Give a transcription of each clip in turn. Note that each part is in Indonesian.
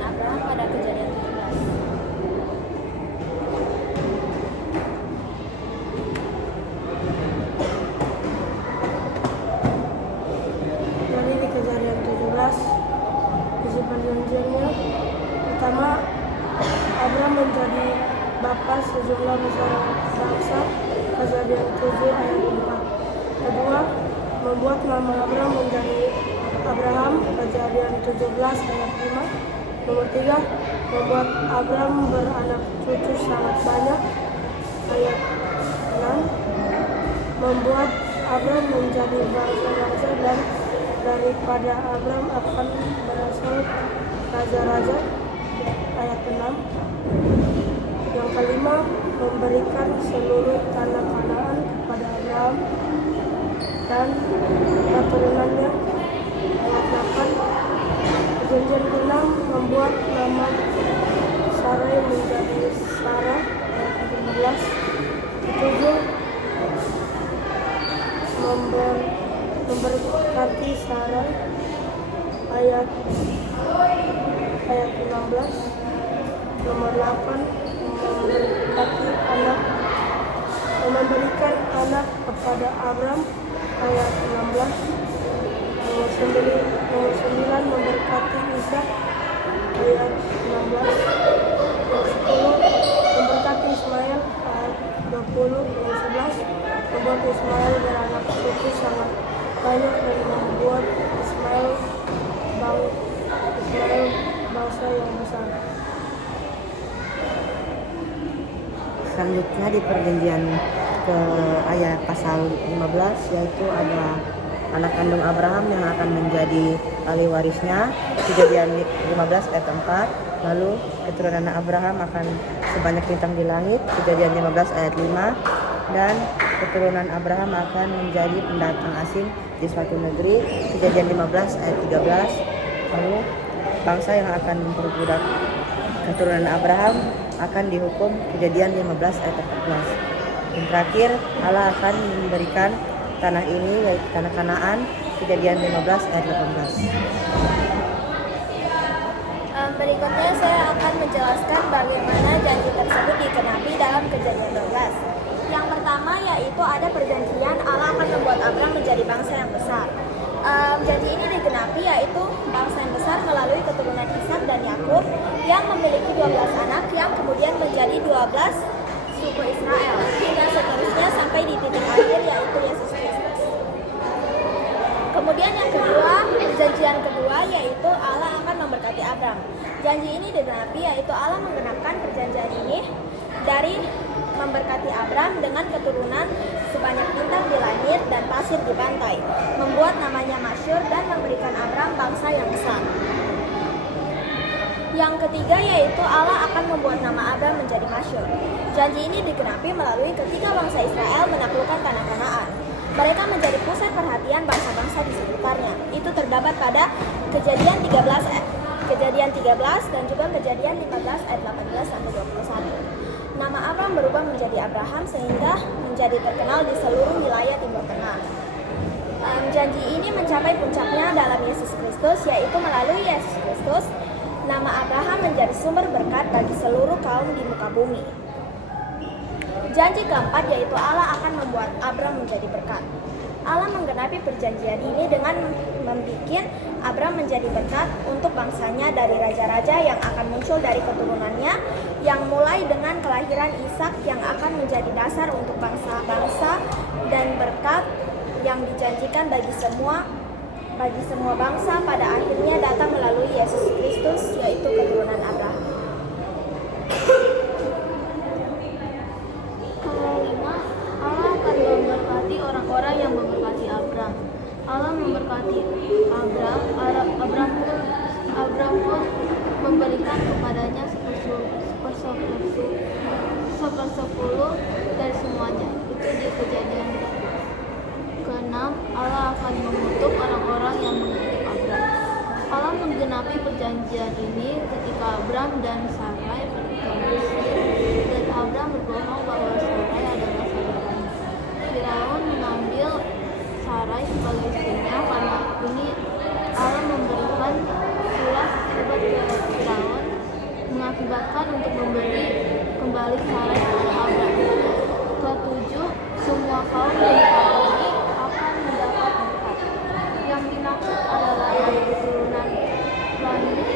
keturunan Abraham pada Kejadian 17. Dari di Kejadian 17, isi perjanjiannya pertama, Abraham menjadi bapa sejumlah besar bangsa. Kejadian 7 ayat 4. Kedua, membuat nama Abraham menjadi Abraham. Kejadian 17 ayat 5. Nomor 3, membuat Abraham beranak cucu sangat banyak. Ayat 6. Membuat Abraham menjadi bangsa-bangsa dan daripada Abraham akan berasal raja-raja. Ayat 6. Yang kelima, memberikan seluruh tanah Kanaan kepada Abraham dan keturunannya. Ayat 8. Perjanjian ke-6, membuat nama Sarai menjadi Sarah. Ayat 15. Ketujuh, memberkati Sarah. Ayat 16. Nomor 8, memberikan anak kepada Abraham. Ayat 16. Nomor 9, memberkati Ishak. Ayat 16. Nomor 10, memberkati Ismail. Ayat 20. Nomor 11, membuat Ismail beranak cucu sangat banyak dan membuat Ismail bangsa yang besar. Selanjutnya di perjanjian ke ayat pasal 15, yaitu ada anak kandung Abraham yang akan menjadi ahli warisnya. Kejadian 15 ayat 4. Lalu keturunan Abraham akan sebanyak bintang di langit. Kejadian 15 ayat 5. Dan keturunan Abraham akan menjadi pendatang asing di suatu negeri. Kejadian 15 ayat 13. Lalu bangsa yang akan memperbudak keturunan Abraham akan dihukum. Kejadian 15 ayat 14. Dan terakhir, Allah akan memberikan tanah ini, yaitu tanah Kanaan. Kejadian 15 ayat 18. Berikutnya saya akan menjelaskan bagaimana janji tersebut digenapi dalam Kejadian 12. Yang pertama yaitu ada perjanjian Allah akan membuat Abraham menjadi bangsa yang besar. Janji ini digenapi yaitu bangsa yang besar melalui keturunan Ishak dan Yakub yang memiliki 12 anak yang kemudian menjadi 12 suku Israel, hingga seterusnya sampai di titik akhir yaitu Yesus Kristus. Kemudian yang kedua, perjanjian kedua yaitu Allah akan memberkati Abraham. Janji ini digenapi yaitu Allah menggenapkan perjanjian ini dari memberkati Abraham dengan keturunan sebanyak bintang di langit dan pasir di pantai, membuat namanya masyhur dan memberikan Abraham bangsa yang besar. Yang ketiga yaitu Allah akan membuat nama Abraham menjadi masyhur. Janji ini digenapi melalui ketika bangsa Israel menaklukkan tanah Kanaan. Mereka menjadi pusat perhatian bangsa-bangsa di sekitarnya. Itu terdapat pada Kejadian 13 dan juga Kejadian 15 ayat 18 sampai 21. Nama Abraham berubah menjadi Abraham sehingga menjadi terkenal di seluruh wilayah Timur Tengah. Janji ini mencapai puncaknya dalam Yesus Kristus, yaitu melalui Yesus Kristus, nama Abraham menjadi sumber berkat bagi seluruh kaum di muka bumi. Janji keempat yaitu Allah akan membuat Abraham menjadi berkat. Allah menggenapi perjanjian ini dengan membuat Abraham menjadi berkat untuk bangsanya dari raja-raja yang akan muncul dari keturunannya, yang mulai dengan kelahiran Ishak yang akan menjadi dasar untuk bangsa-bangsa, dan berkat yang dijanjikan bagi semua bangsa pada akhirnya datang melalui Yesus Kristus, yaitu keturunan Abraham. Kelima, Allah akan memberkati orang-orang yang memberkati Abraham. Allah memberkati Abraham pun memberikan kepadanya sepersepuluh dari semuanya. Itu di Kejadian ke-6. Allah akan mengutuk orang-orang yang mengutuk Abraham. Allah menggenapi perjanjian ini ketika Abraham dan Sarai pergi ke Mesir, dan Abraham berbohong bahwa Sarai adalah saudaranya. Firaun mengambil Sarai sebagai istrinya. Karena ini Allah memberikan pula akibat ke Firaun mengakibatkan untuk memberi kembali Sarai kepada Abram. Ketujuh, semua kaum di muka bumi akan mendapat berkat. Yang dimaksud adalah dari keturunan langit,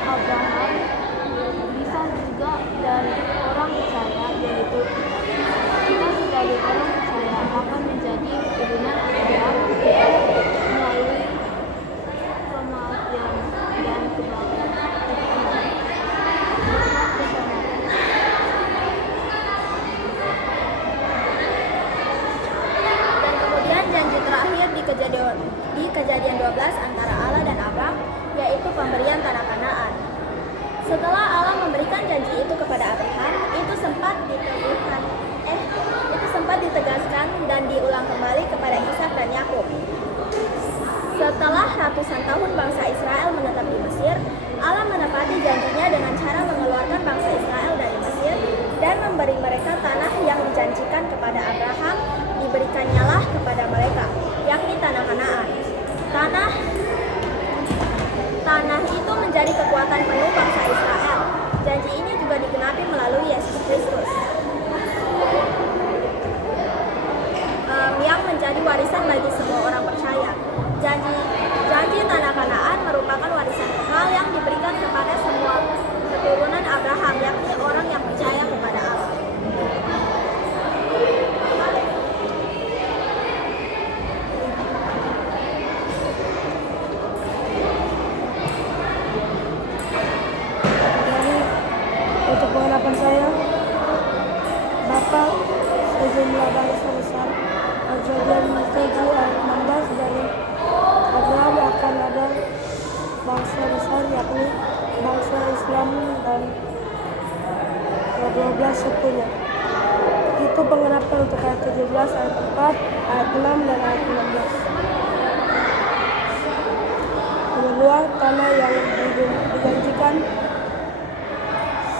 Abraham, bisa juga dari orang percaya, yaitu kita sebagai orang percaya akan menjadi keturunan Abraham melalui kematian dan kebangkitan. Dan kemudian janji terakhir di kejadian 12 antara Allah dan Abram, yaitu pemberian tanah Kanaan. Setelah Allah memberikan janji itu kepada Abraham, itu sempat ditegaskan dan diulang kembali kepada Ishak dan Yakub. Setelah ratusan tahun bangsa Israel menetap di Mesir, Allah menepati janjinya dengan cara mengeluarkan bangsa Israel dari Mesir dan memberi mereka tanah yang dijanjikan kepada Abraham, diberikannya kepada mereka, yakni tanah Kanaan. Tanah itu menjadi kekuatan penuh bangsa Israel. Janji ini juga digenapi melalui Yesus Kristus, yang menjadi warisan bagi semua orang percaya. Janji tanah Kanaan merupakan warisan kekal yang diberikan kepada semua keturunan Abraham, yakni orang yang percaya kepada Allah. Untuk pengharapan saya, Bapak sejumlah bangsa besar. Kejadian 7 ayat 16 dari Abraham akan ada bangsa besar, yakni bangsa Islam dan 12 sukunya. Itu pengharapan untuk ayat 17, ayat 4, ayat 6, dan ayat 16. Yang kedua, tanah yang dijanjikan.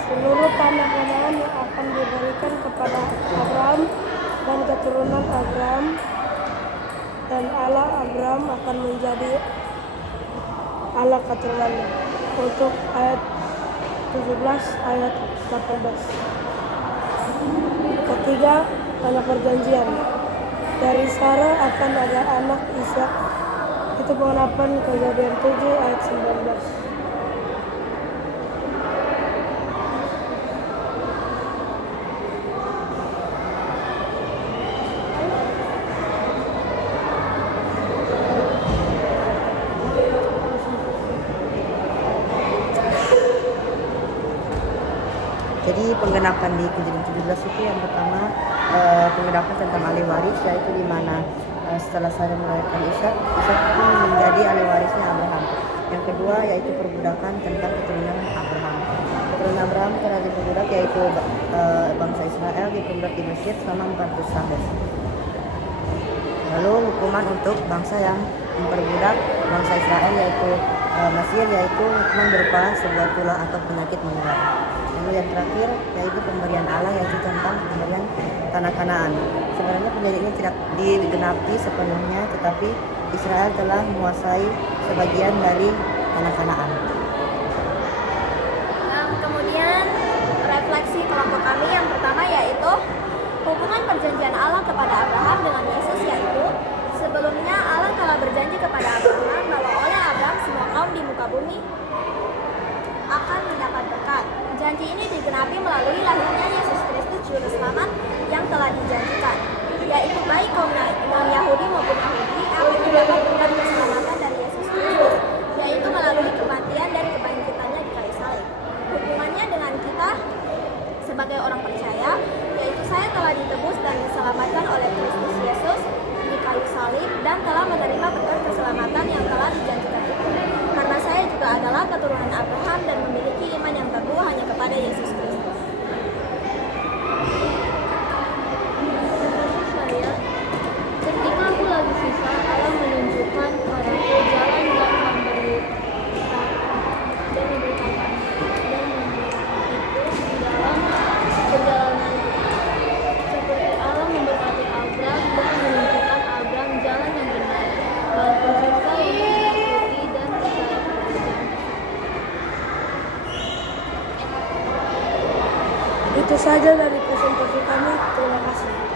Seluruh tanah Kanaan yang akan diberikan kepada Abraham dan keturunan Abraham, dan Allah Abraham akan menjadi Allah keturunannya. Untuk ayat 17 ayat 18. Ketiga, tanah perjanjian. Dari Sarah akan ada anak Ishak. Itu pengharapan kejadian 7 ayat 19. Jadi penggenapan di kejadian 17 itu yang pertama penggenapan tentang ahli waris, yaitu di mana setelah Sarah melahirkan Ishak pun menjadi ahli warisnya Abraham. Yang kedua yaitu perbudakan tentang keturunan Abraham. Keturunan Abraham telah diperbudak, yaitu bangsa Israel diperbudak di Mesir selama 400 tahun. Lalu hukuman untuk bangsa yang memperbudak bangsa Israel yaitu Mesir, yaitu hukuman berupa sebuah tulah atau penyakit menular. Lalu yang terakhir yaitu pemberian Allah, yaitu tentang pemberian tanah Kanaan. Sebenarnya perjanjian ini tidak digenapi sepenuhnya, tetapi Israel telah menguasai sebagian dari tanah Kanaan. Kemudian refleksi kelompok kami yang pertama yaitu hubungan perjanjian Allah kepada Abraham dengan Yesus, yaitu sebelumnya Allah telah berjanji kepada Abraham bahwa oleh Abraham semua kaum di muka bumi akan mendapat berkat. Janji ini digenapi melalui lahirnya Yesus Kristus Juru Selamat yang telah dijanjikan, yaitu baik kaum non-Yahudi maupun Yahudi akan mendapat berkat keselamatan dari Yesus Kristus, yaitu melalui kematian dan kebangkitannya di kayu salib. Hubungannya dengan kita sebagai orang percaya, yaitu saya telah ditebus dan diselamatkan oleh Kristus Yesus di kayu salib dan telah menerima berkat keselamatan yang telah dijanjikan itu. Karena saya juga adalah keturunan Abraham dan memiliki iman yang teguh hanya kepada Yesus Kristus. Saya, ketika aku lagi susah, Allah menunjukkan padaku jalan yang memberikan dan memberikan itu di dalam perjalanan seperti Allah memberkati Abraham dan menunjukkan Abraham jalan yang benar. Dan kasih saya Itu saja dari presentasi kami. Terima kasih.